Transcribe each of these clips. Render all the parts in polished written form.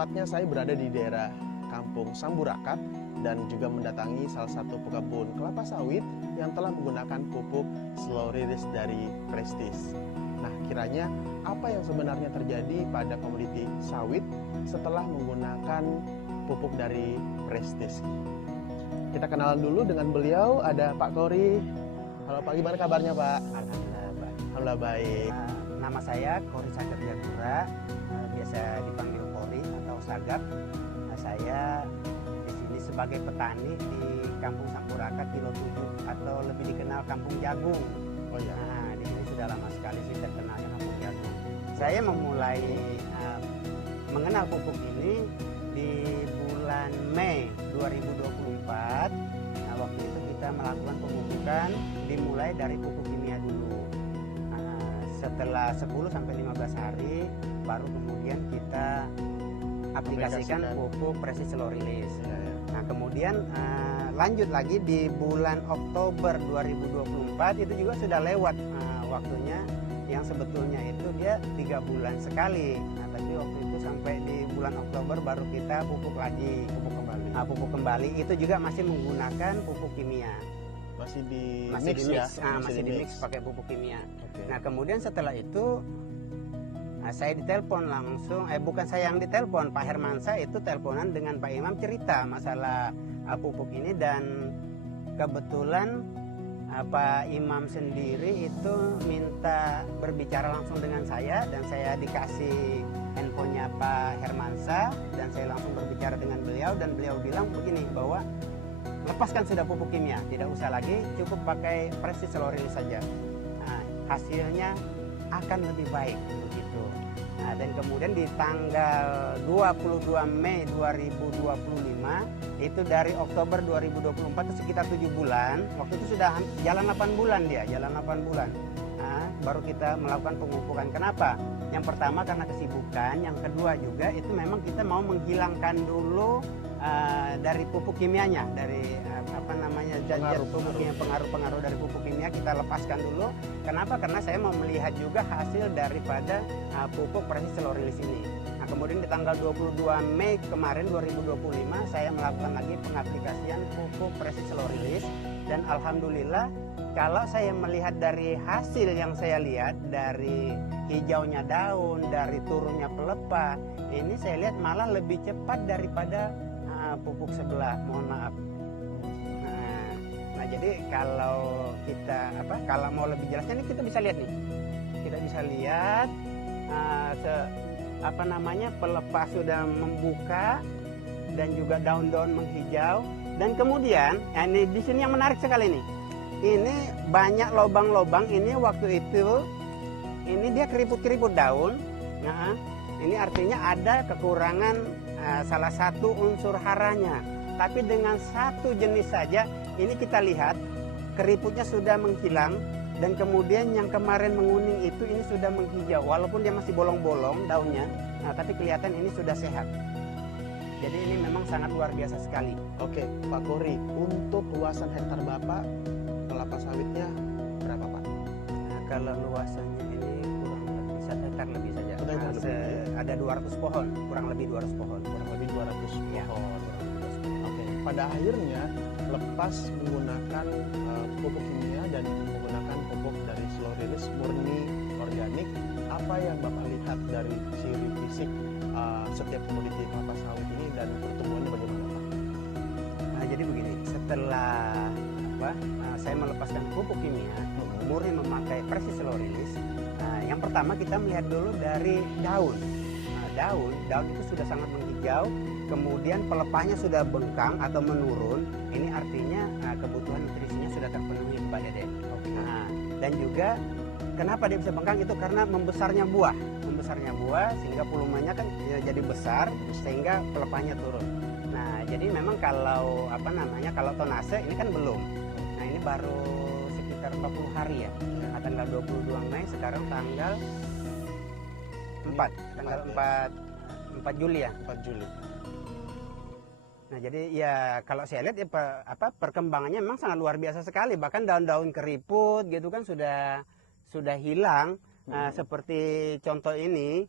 tepatnya saya berada di daerah Kampung Samburakat dan juga mendatangi salah satu pekebun kelapa sawit yang telah menggunakan pupuk slow release dari Prestige. Nah, kiranya apa yang sebenarnya terjadi pada komoditi sawit setelah menggunakan pupuk dari Prestige? Kita kenalan dulu dengan beliau, ada Pak Kori. Halo Pak, gimana kabarnya Pak? Alhamdulillah baik. Alhamdulillah baik. Nama saya Kori Sagap Jagura, biasa dipanggil Kori atau Sagap. Saya di sini sebagai petani di Kampung Samburakat Kilo 7 atau lebih dikenal Kampung Jagung. Oh ya. Nah, di sini sudah lama sekali sih terkenalnya Kampung Jagung. Saya memulai mengenal pupuk ini di bulan Mei 2024. Nah, waktu itu kita melakukan pemupukan dimulai dari pupuk kimia dulu. Setelah 10 sampai 15 hari baru kemudian kita aplikasikan pupuk Prestige Slow Release. Nah, kemudian lanjut lagi di bulan Oktober 2024 itu juga sudah lewat waktunya, yang sebetulnya itu dia 3 bulan sekali. Nah, tapi waktu itu sampai di bulan Oktober baru kita pupuk lagi, pupuk kembali itu juga masih menggunakan pupuk kimia. Masih di Masih mix di ya? mix, masih di mix pakai pupuk kimia. Oke. Nah, kemudian setelah itu saya ditelepon langsung, bukan saya yang ditelepon, Pak Hermansa itu teleponan dengan Pak Imam cerita masalah pupuk ini, dan kebetulan Pak Imam sendiri itu minta berbicara langsung dengan saya, dan saya dikasih handphonenya Pak Hermansa dan saya langsung berbicara dengan beliau, dan beliau bilang begini, bahwa lepaskan sudah pupuk kimia, tidak usah lagi, cukup pakai Prestige Slow Release saja. Nah, hasilnya akan lebih baik begitu. Nah, dan kemudian di tanggal 22 Mei 2025 itu dari Oktober 2024 itu sekitar 7 bulan. Waktu itu sudah jalan 8 bulan dia, jalan 8 bulan. Nah, baru kita melakukan pemupukan. Kenapa? Yang pertama karena kesibukan, yang kedua juga itu memang kita mau menghilangkan dulu dari pupuk kimianya, dari zat-zat pupuk kimia, pengaruh-pengaruh dari pupuk kimia kita lepaskan dulu. Kenapa? Karena saya mau melihat juga hasil daripada pupuk Prestige Slow Release ini. Nah, kemudian di tanggal 22 Mei kemarin 2025 saya melakukan lagi pengaplikasian pupuk Prestige Slow Release, dan alhamdulillah kalau saya melihat dari hasil yang saya lihat, dari hijaunya daun, dari turunnya pelepah, ini saya lihat malah lebih cepat daripada pupuk sebelah, mohon maaf. Nah, jadi kalau kita kalau mau lebih jelasnya nih kita bisa lihat nih. Kita bisa lihat pelepah sudah membuka dan juga daun-daun menghijau, dan kemudian ini di sini yang menarik sekali nih. Ini banyak lobang-lobang, ini waktu itu ini dia keriput-keriput daun. Nah, ini artinya ada kekurangan salah satu unsur haranya, tapi dengan satu jenis saja ini kita lihat keriputnya sudah menghilang, dan kemudian yang kemarin menguning itu ini sudah menghijau, walaupun dia masih bolong-bolong daunnya, tapi kelihatan ini sudah sehat. Jadi ini memang sangat luar biasa sekali. Oke, Pak Kori, untuk luasan hektar Bapak kelapa sawitnya berapa Pak? Nah, kalau luasannya ini kurang lebih 1 hektar lebih saja. Ada 200 pohon, kurang lebih 200 pohon. Kurang lebih 200 Ya, pohon. kurang lebih 200 pohon. Oke, pada akhirnya lepas menggunakan pupuk kimia dan menggunakan pupuk dari slow release murni organik, apa yang Bapak lihat dari ciri fisik setiap komoditi kelapa sawit ini dan pertumbuhannya bagaimana Pak? Nah, jadi begini, setelah saya melepaskan pupuk kimia, murni memakai Prestige Slow Release, yang pertama kita melihat dulu dari daun. Daun itu sudah sangat menghijau, kemudian pelepahnya sudah bengkang atau menurun. Ini artinya kebutuhan nutrisinya sudah terpenuhi Pak Dede. Nah, dan juga kenapa dia bisa bengkang itu karena membesarnya buah sehingga volumenya kan jadi besar sehingga pelepahnya turun. Nah, jadi memang kalau kalau tonase ini kan belum. Nah, ini baru sekitar 40 hari ya. Tanggal 22 Mei, sekarang tanggal 4 Juli ya. 4 Juli. Nah, jadi ya kalau saya lihat ya perkembangannya memang sangat luar biasa sekali. Bahkan daun-daun keriput gitu kan sudah hilang. Seperti contoh ini.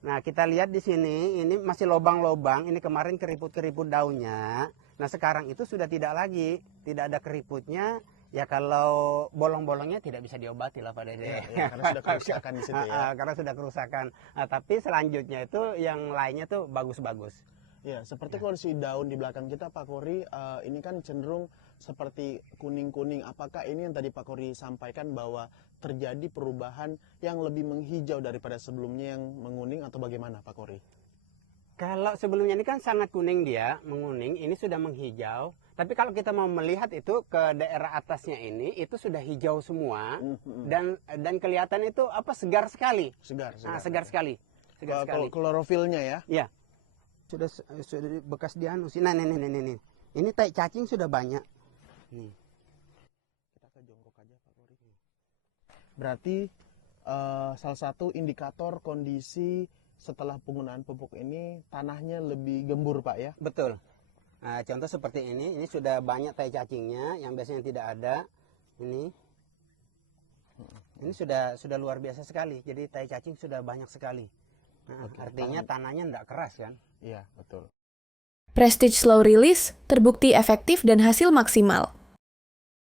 Nah, kita lihat di sini, ini masih lobang-lobang. Ini kemarin keriput-keriput daunnya. Nah, sekarang itu sudah tidak lagi, tidak ada keriputnya. Ya kalau bolong-bolongnya tidak bisa diobati lah Pak Dede. Ya, karena sudah kerusakan di situ ya. Karena sudah kerusakan. Nah, tapi selanjutnya itu yang lainnya tuh bagus-bagus. Ya, seperti kondisi daun di belakang kita Pak Kori, ini kan cenderung seperti kuning-kuning. Apakah ini yang tadi Pak Kori sampaikan bahwa terjadi perubahan yang lebih menghijau daripada sebelumnya yang menguning atau bagaimana Pak Kori? Kalau sebelumnya ini kan sangat kuning dia, menguning, ini sudah menghijau. Tapi kalau kita mau melihat itu ke daerah atasnya ini, itu sudah hijau semua dan kelihatan itu apa segar sekali. Segar, Segar sekali. Segar sekali. Klorofilnya ya? Iya. Sudah bekas dianu sih. Nah, nih. Ini tai cacing sudah banyak. Nih. Kita ke jongkok aja Pak Kori. Berarti salah satu indikator kondisi setelah penggunaan pupuk ini tanahnya lebih gembur Pak ya? Betul. Nah, contoh seperti ini sudah banyak tai cacingnya yang biasanya tidak ada. Ini sudah luar biasa sekali. Jadi tai cacing sudah banyak sekali. Nah, artinya tanahnya tidak keras kan? Iya, betul. Prestige Slow Release terbukti efektif dan hasil maksimal.